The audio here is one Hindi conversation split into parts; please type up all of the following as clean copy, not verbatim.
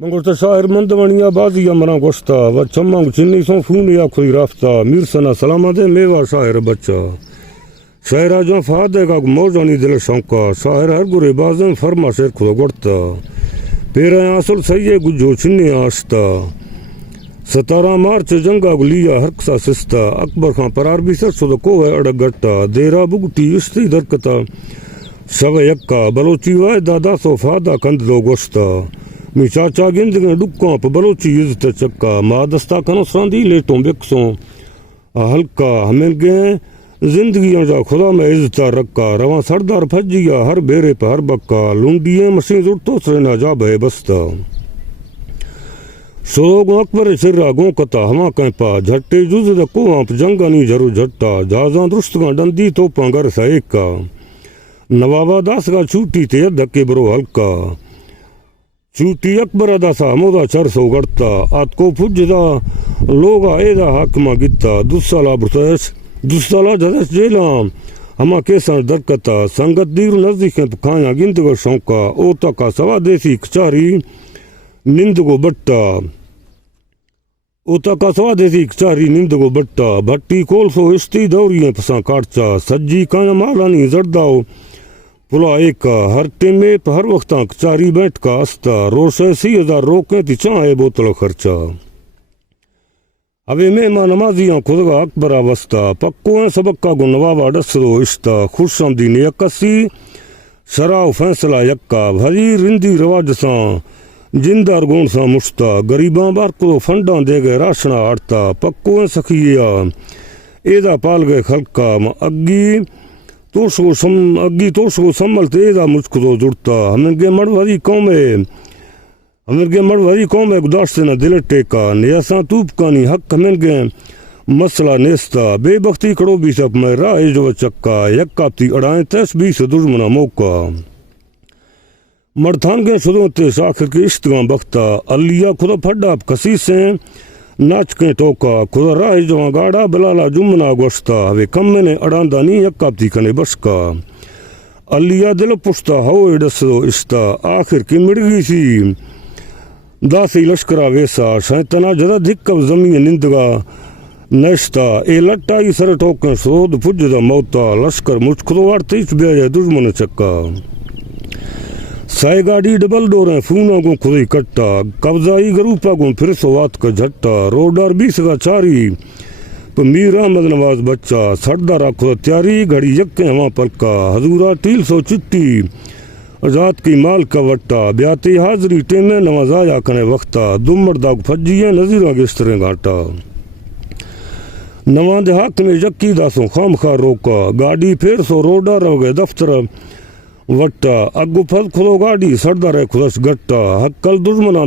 मंगोता शायर मंदवणिया बाजिया मना गोश्ता व चम्मा चिन्नी सो फून या कोई राफ्ता मीरसना सलामा दे मेवा शायर बच्चा शायरा जो फादे का मौजानी दिल शौका शायर हर गुरे बाजन फरमा शेर खुदा गोड़ता पेरा आसल सही गुजो चिन्नी आस्ता 17 मार्च जंगा गुलिया हरकसा सिस्ता अकबर खां परार भी सर सुद को है अड़क गट्टा देरा बुगटी इश्ती दरकता शव यक्का बलोची वाय दादा सो फादा कंद दो गोश्ता मी चाचा गिंदगे डुक्का प बलोची इज्जत चक्का मां दस्ता खनो सांदी लेटों बिकसों हल्का हमें गे जिंदगी जा खुदा में इज्जत रक्का रवा सरदार फजिया हर बेरे पे हर बक्का लुंडिये मशीन जुड़तो सरेना जा भय बस्ता सोगो अकबर सिर्रा गो कता हमा कहीं पा झट्टे जुज को आप जंगा नी जरू झट्टा जाजा दुरुस्त का डंदी तोपा घर सा एक का नवाबा दास का छूटी ते धक्के बरो हल्का चूटी अकबर दासा मोदा चर सो गड़ता आत को फुजदा लोगा एदा हाकमा गिता दुस्साला जदस जेला हमा केसा दरकता संगत दीर नजदीक खाया गिंद को शौका ओता का सवा देसी कचारी निंद को बट्टा ओता का सवा देसी कचारी निंद को बट्टा भट्टी कोल सो इश्ती दौरियां पसा काटचा सज्जी काया मालानी जरदाओ पुला एक हर टेमे हर वक्त कचारी बैठ का अस्ता रोशे 80,000 रोके ती चाहे बोतल खर्चा अबे मेहमान नमाजियां खुदगा अकबर अवस्था पक्को सबक का गो नवाबा डसरो इश्ता खुश आमदीन यकसी शराव फैसला यक्का भरी रिंदी रवाज सा जिंदार गुण सा मुश्ता गरीबा बार को फंडा दे गए राशना आड़ता पक्को सखिया एदा पाल गए खलका अग्गी तोशो सम्मल तेजा मुझको जुड़ता हमें गे मड़वरी कौम गुदाश से न दिल टेका नियासा तूप कानी हक हमें गे मसला नेस्ता बेबख्ती कड़ो भी सब मैं राह जो चक्का यक कापती अड़ाए तस भी से दुश्मना मौका मरथान गए शुरू ते आखिर के इश्तगा बख्ता अलिया खुदा फड्डा कसी से नाच के टोका खुदा राह जो गाड़ा बलाला जुमना गोश्ता हवे कम मैंने अड़ांदा नी यक्कापती कने बशका अलिया दिल पुश्ता हो डसो इश्ता आखिर की मिड़गी सी दासी लश्करा वेसा शैतना जदा धिक्कब जमीन निंदगा नश्ता ए लट्टाई सर टोके सोद फुजदा मौता लश्कर मुझको वारते बेजा दुश्मन चक्का साई गाड़ी डबल डोरे फूना को खुदी कट्टा कब्जाई गरूपा को फिर सोवात का झट्टा रोडार 20 का चारी मीर अहमद नवाज बच्चा सरदार खुदा त्यारी घड़ी यक्के हवा पलका हजूरा टील सो चिट्टी आजाद की माल का वट्टा ब्याती हाजरी टेमे नवाजाया कने वक्ता दुमर दाग फजिए नजीरा गिस्तरे घाटा नवां देहात में यक्की दासों खाम खा रोका गाड़ी फिर सो रोडा रह गए दफ्तर वट्टा अगु फल खुलो गाड़ी सरदार खुदस गट्टा हक्कल दुश्मना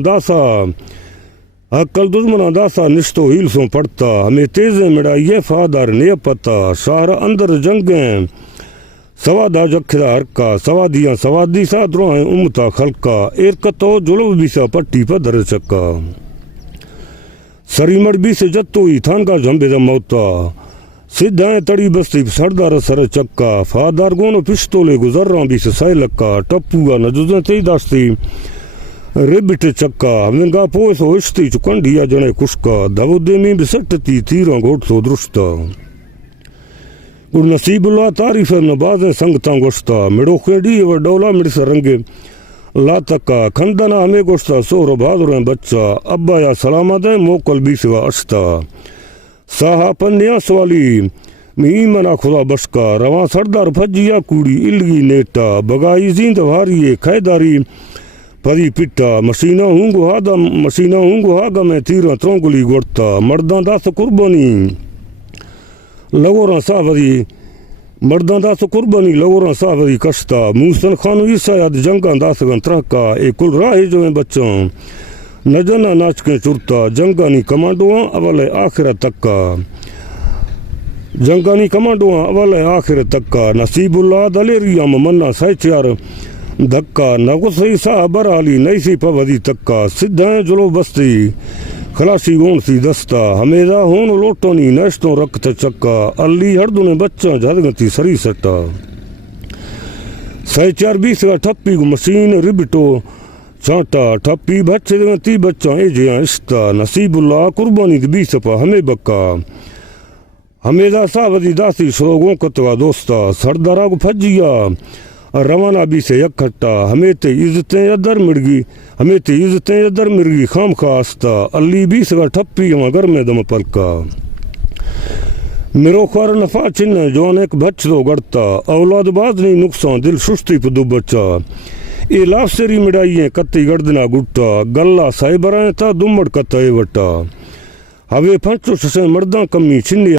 दासा निश्तो हील सो पड़ता हमें तेजे मिड़ा ये फादार ने पता शार अंदर जंगे सवादा जखदा हरका सवादियां सवादी सा द्रोहें उमता खलका एरकतो जुलब भी सा पट्टी पर दर चक्का सरीमड़ भी से जत्तो ही थांगा जंबे द मौता सिद्धाएं तड़ी बस्ती सरदार सर चक्का फादार गोनो पिस्तौले गुजर्रा भी से साइलक्का टप्पूगा नजुज़ें तेई दास्ती रिबिट चक्का हमेंगा पोसो इश्ती चुकंडिया जने कुश्का दवुदे में बिसटती तीरा घोट सो दृष्टा गुर नसीबुल्ला तारीफ नबाज़ें संगता गोश्ता मिड़ोखे डी व डोला मिड़स रंगे ला तक्का खंदना हमें गोश्ता सोर बहादुर बच्चा अब्बा या सलामत मोकल भी सिवा अश्ता साहा पन्या सवाली मी मना खुदा बशका रवा सरदार फजिया कूड़ी इलगी नेटा बगाई जींद भारी खैदारी परी पिट्टा मशीना हूंगो हागा में तीरा त्रोंगली गोड़ता मर्दा दास कुर्बानी लगोरा सावरी कश्ता मूसन खानु ईसा याद जंगा दास गन तरका ए कुल राही जो में बच्चों नजना नाच के चुरता जंगानी कमांडोआ अवले आखिर तक्का नसीबुल्ला दलेरिया मन्ना सहचार धक्का नगुसई सा बराली नई सी पवदी तक्का सिद्धाएं जुलो बस्ती खलासी गोन सी दस्ता हमेदा होन लोटोनी नश्तों रक्त चक्का अली हरदुने बच्चा झदगती सरी सट्टा सहचार 20 का ठप्पी मशीन रिबिटो चांटा ठप्पी बच्चे ती बच्चा ए जिया इश्ता नसीबुल्ला कुर्बानी दी सपा हमें बक्का हमें दासा वदी दासी श्रोगों कतवा दोस्ता सरदारा को फजिया रवाना भी से इकट्ठा हमें ते इज्जतें अदर मिर्गी हमें ते इज्जतें अदर मिर्गी खाम खास्ता अली भी सगा ठप्पी हम घर में दम पलका मेरो ख्वार नफा चिन्ह जवान एक बच दो गड़ता औलाद बाज नहीं नुकसान दिल सुस्ती पदू बच्चा ये लाफसरी मिडाइए कत्ती गर्दना गुट्टा गल्ला साइबरा था दुमड़ कत्ता वटा हवे फंचो ससे मर्दा कमी छिन्नी